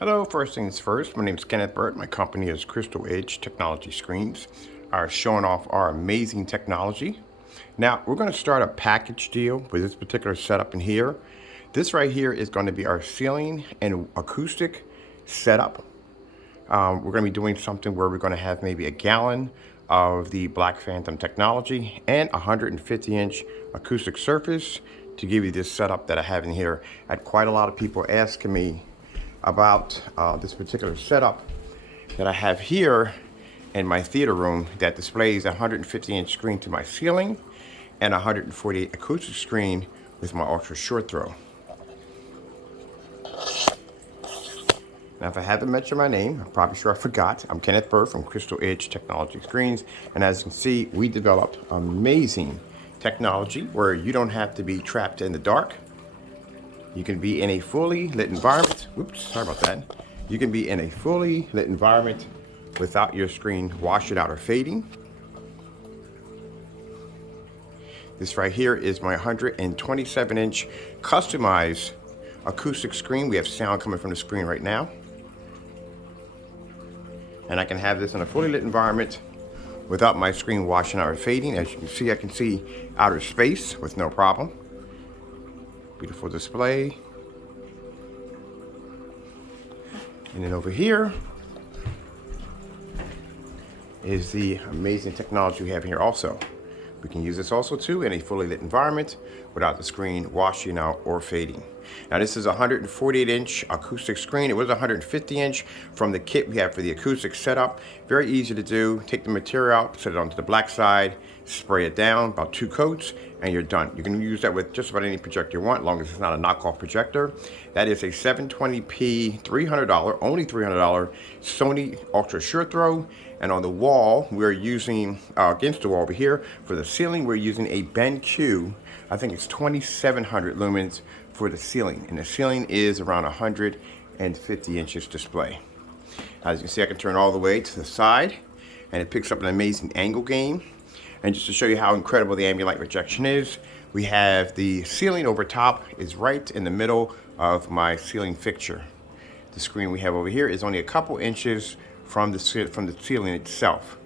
Hello, first things first, my name is Kenneth Burt. My company is Crystal Edge Technology Screens, are showing off our amazing technology. Now, we're going to start a package deal with this particular setup in here. This right here is going to be our ceiling and acoustic setup. We're going to be doing something where we're going to have maybe a gallon of the Black Phantom technology and 150-inch acoustic surface to give you this setup that I have in here. I had quite a lot of people asking me about this particular setup that I have here in my theater room that displays a 150-inch screen to my ceiling and a 148 acoustic screen with my ultra short throw. Now, if I haven't mentioned my name, I'm probably sure I forgot. I'm Kenneth Burr from Crystal Edge Technology Screens, and as you can see, we developed amazing technology where you don't have to be trapped in the dark. You can be in a fully lit environment. Oops, sorry about that. You can be in a fully lit environment without your screen washing out or fading. This right here is my 127-inch customized acoustic screen. We have sound coming from the screen right now. And I can have this in a fully lit environment without my screen washing out or fading. As you can see, I can see outer space with no problem. Beautiful display. And then over here is the amazing technology we have here also. We can use this also too in a fully lit environment without the screen washing out or fading. Now this is a 148-inch acoustic screen. It was a 150-inch from the kit we have for the acoustic setup. Very easy to do. Take the material out, set it onto the black side, spray it down, about 2 coats, and you're done. You can use that with just about any projector you want, as long as it's not a knockoff projector. That is a 720p, $300, only $300 Sony Ultra Short Throw. And on the wall, we're using, against the wall over here, for the ceiling, we're using a BenQ. I think it's 2700 lumens for the ceiling. And the ceiling is around 150 inches display. As you can see, I can turn all the way to the side, and it picks up an amazing angle gain. And just to show you how incredible the ambient light rejection is, we have the ceiling over top is right in the middle of my ceiling fixture. The screen we have over here is only a couple inches from the ceiling itself.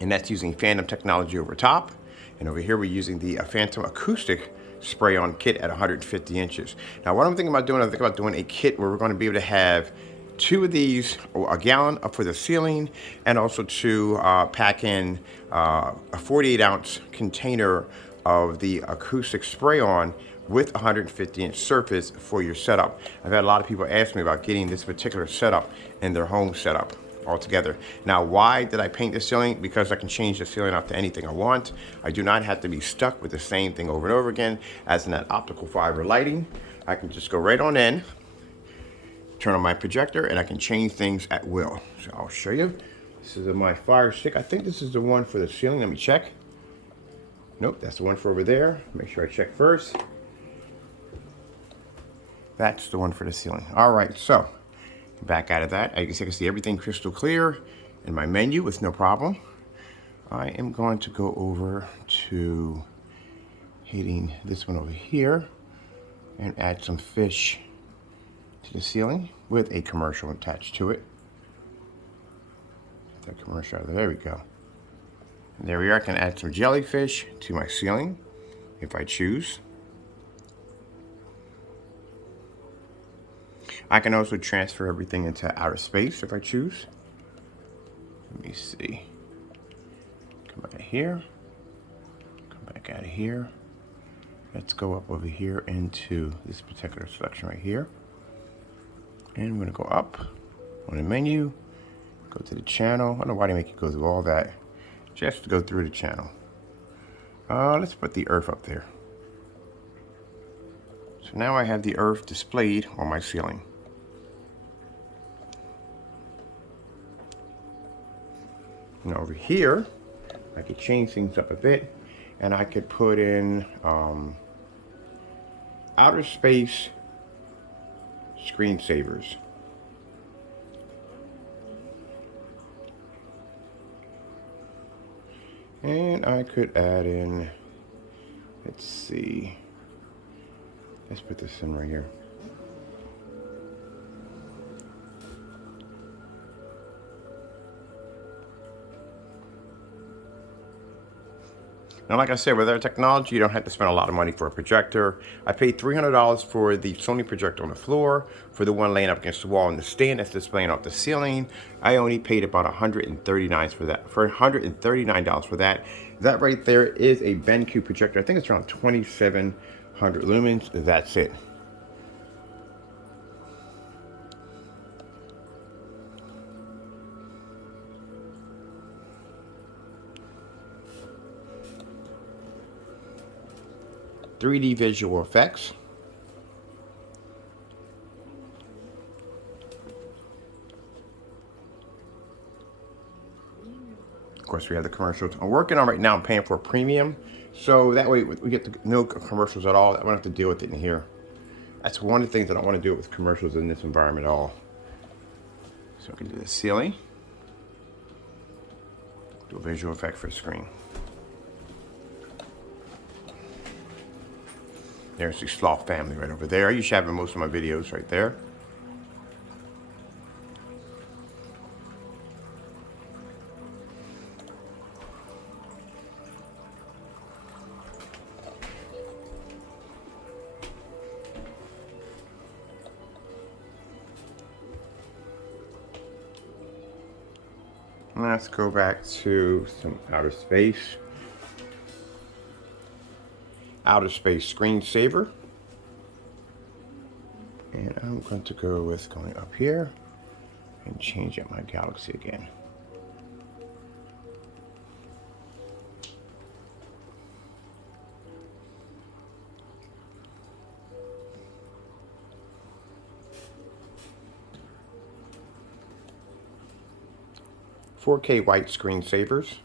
And that's using Phantom technology over top. And over here we're using the Phantom acoustic spray-on kit at 150 inches. Now what I'm thinking about doing, a kit where we're going to be able to have 2 of these, a gallon for the ceiling, and also to pack in a 48-ounce container of the acoustic spray-on with a 150-inch surface for your setup. I've had a lot of people ask me about getting this particular setup in their home setup altogether. Now, why did I paint the ceiling? Because I can change the ceiling out to anything I want. I do not have to be stuck with the same thing over and over again, as in that optical fiber lighting. I can just go right on in, turn on my projector, and I can change things at will. So I'll show you. This is my fire stick. I think this is the one for the ceiling. Let me check. Nope, that's the one for over there. Make sure I check first. That's the one for the ceiling. All right, so back out of that. As you can see everything crystal clear in my menu with no problem. I am going to go over to hitting this one over here and add some fish to the ceiling with a commercial attached to it. That commercial, there we go. And there we are. I can add some jellyfish to my ceiling if I choose. I can also transfer everything into outer space if I choose. Let me see. Come out of here. Come back out of here. Let's go up over here into this particular selection right here. And I'm going to go up on the menu, go to the channel. I don't know why they make you go through all that just to go through the channel. Let's put the earth up there. So now I have the earth displayed on my ceiling. Now over here, I could change things up a bit, and I could put in outer space screensavers. And I could add in, let's see, let's put this in right here. Now, like I said, with our technology, you don't have to spend a lot of money for a projector. I paid $300 for the Sony projector on the floor. For the one laying up against the wall in the stand that's displaying off the ceiling, I only paid about $139 for that. For $139 for that. That right there is a BenQ projector. I think it's around 2,700 lumens. That's it. "3D visual effects." Of course, we have the commercials. I'm working on right now. I'm paying for a premium, so that way we get no commercials at all. I don't have to deal with it in here. That's one of the things I don't want to do with commercials in this environment at all. So we can do the ceiling. Do a visual effect for the screen. There's the Sloth family right over there. I usually have in most of my videos right there. Let's go back to some outer space. Outer space screensaver. And I'm going to go with going up here and change up my galaxy again. "4K white screensavers."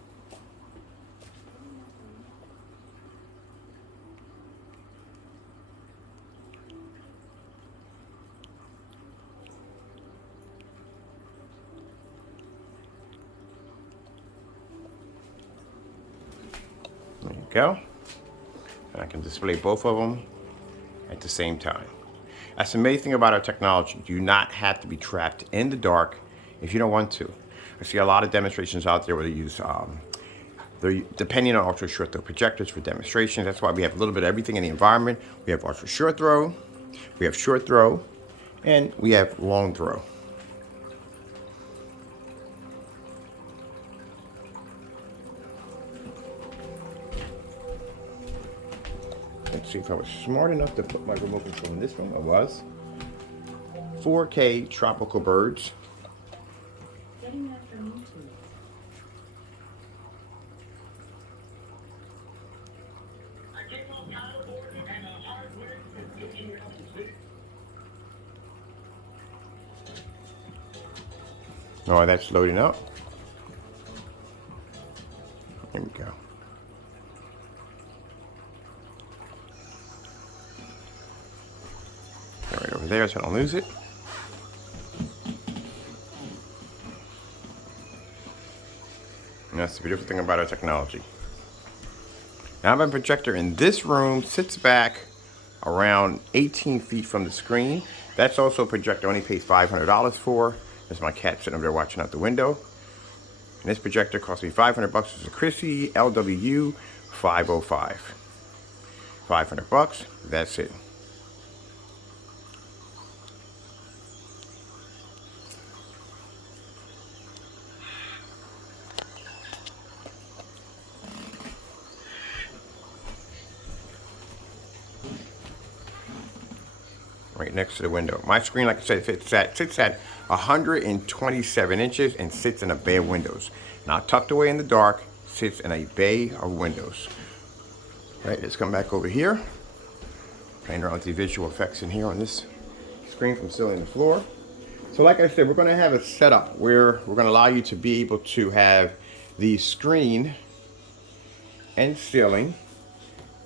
There you go. And I can display both of them at the same time. That's the amazing thing about our technology. You do not have to be trapped in the dark if you don't want to. I see a lot of demonstrations out there where they use, depending on ultra short throw projectors for demonstrations. That's why we have a little bit of everything in the environment. We have ultra short throw, we have short throw, and we have long throw. Let's see if I was smart enough to put my remote control in this one. I was. 4K tropical birds. Oh, that's loading up. There we go. Right over there so I don't lose it. And that's the beautiful thing about our technology. Now my projector in this room sits back around 18 feet from the screen. That's also a projector I only paid $500 for. There's my cat sitting over there watching out the window. And this projector cost me $500. It's a Chrissy LWU 505. $500. That's it. Right next to the window. My screen, like I said, sits at 127 inches and sits in a bay of windows. Not tucked away in the dark, sits in a bay of windows. Right, let's come back over here. Playing around with the visual effects in here on this screen from ceiling to floor. So like I said, we're going to have a setup where we're going to allow you to be able to have the screen and ceiling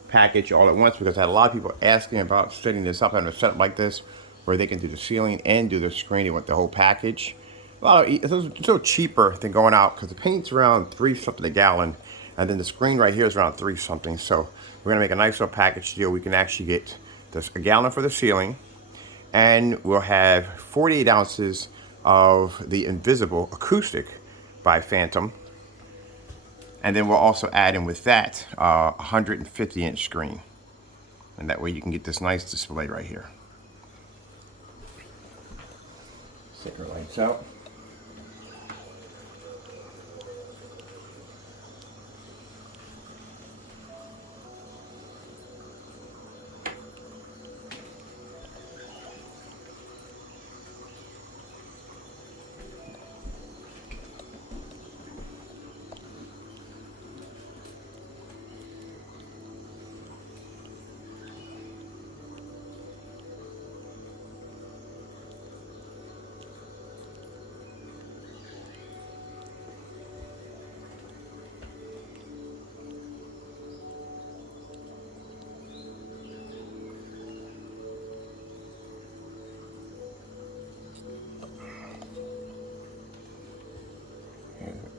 package all at once, because I had a lot of people asking about setting this up, having a setup like this where they can do the ceiling and do the screen. They want the whole package. It's a little cheaper than going out, because the paint's around $3 something a gallon, and then the screen right here is around $3 something. So we're gonna make a nice little package deal. We can actually get a gallon for the ceiling, and we'll have 48 ounces of the invisible Acoustic by Phantom. And then we'll also add in with that 150-inch screen. And that way you can get this nice display right here. Set our lights out.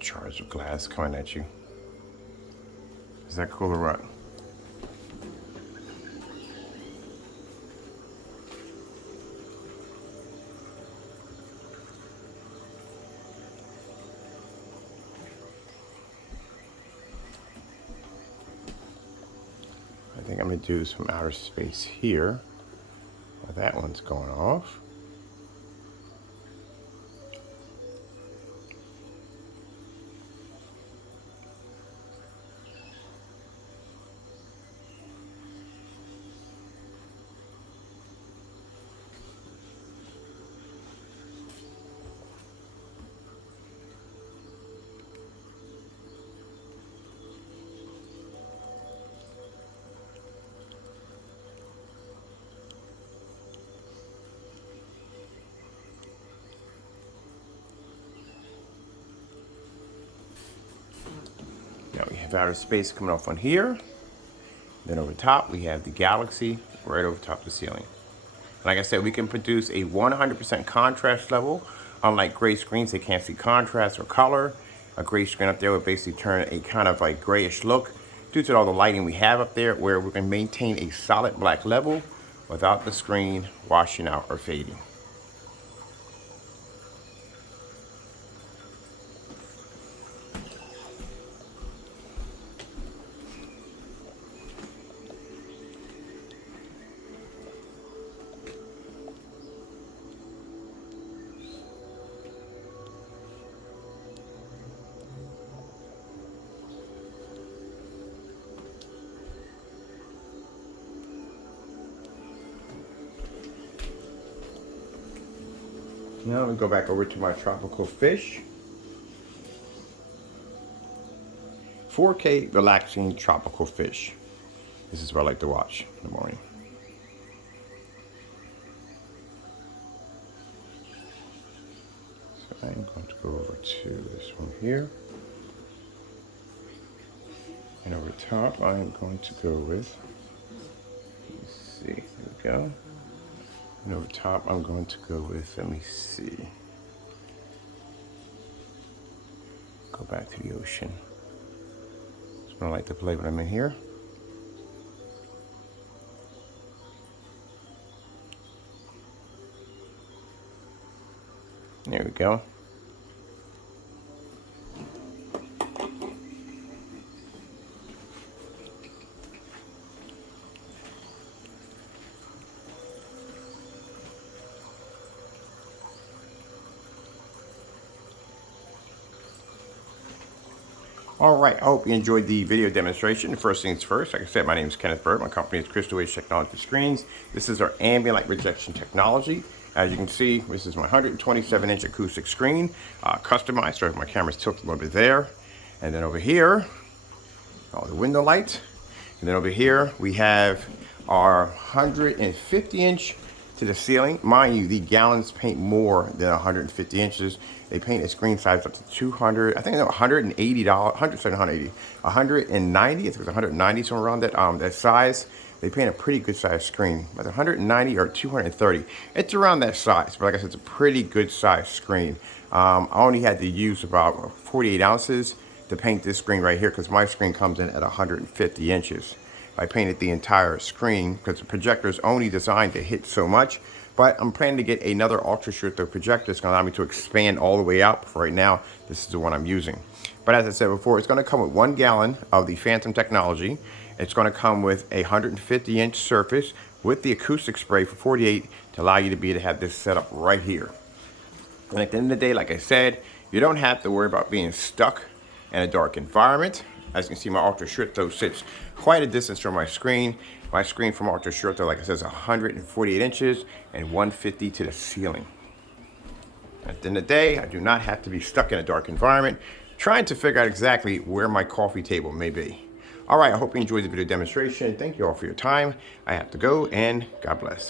Charge of glass coming at you. Is that cool or what? I think I'm going to do some outer space here while that one's going off. Now we have outer space coming off on here. Then over top, we have the galaxy right over top of the ceiling. Like I said, we can produce a 100% contrast level. Unlike gray screens, they can't see contrast or color. A gray screen up there would basically turn a kind of like grayish look due to all the lighting we have up there, where we can maintain a solid black level without the screen washing out or fading. Now we go back over to my tropical fish. 4K relaxing tropical fish. This is what I like to watch in the morning. So I'm going to go over to this one here. And over top, I'm going to go with, let's see, here we go. And over top, I'm going to go with, let me see. Go back to the ocean. That's what I like to play when I'm in here. There we go. All right, I hope you enjoyed the video demonstration. First things first, like I said, my name is Kenneth Bird. My company is Crystal Edge Technology Screens. This is our ambient light rejection technology. As you can see, this is my 127-inch acoustic screen, customized. So my camera's tilted a little bit there. And then over here, all the window lights. And then over here, we have our 150-inch to the ceiling. Mind you, the gallons paint more than 150 inches. They paint a screen size up to 200, I think it's $180, 180, 190, I think it's 190, somewhere around that, that size. They paint a pretty good size screen, whether 190 or 230. It's around that size, but like I said, it's a pretty good size screen. I only had to use about 48 ounces to paint this screen right here, because my screen comes in at 150 inches. I painted the entire screen because the projector is only designed to hit so much, but I'm planning to get another ultra short projector. It's going to allow me to expand all the way out. For right now, this is the one I'm using. But as I said before, it's going to come with 1 gallon of the Phantom technology. It's going to come with a 150-inch surface with the acoustic spray for 48 to allow you to be able to have this set up right here. And at the end of the day, like I said, you don't have to worry about being stuck in a dark environment. As you can see, my ultra short throw sits quite a distance from my screen. My screen from ultra short throw, like I said, is 148 inches and 150 to the ceiling. At the end of the day, I do not have to be stuck in a dark environment trying to figure out exactly where my coffee table may be. All right, I hope you enjoyed the video demonstration. Thank you all for your time. I have to go, and God bless.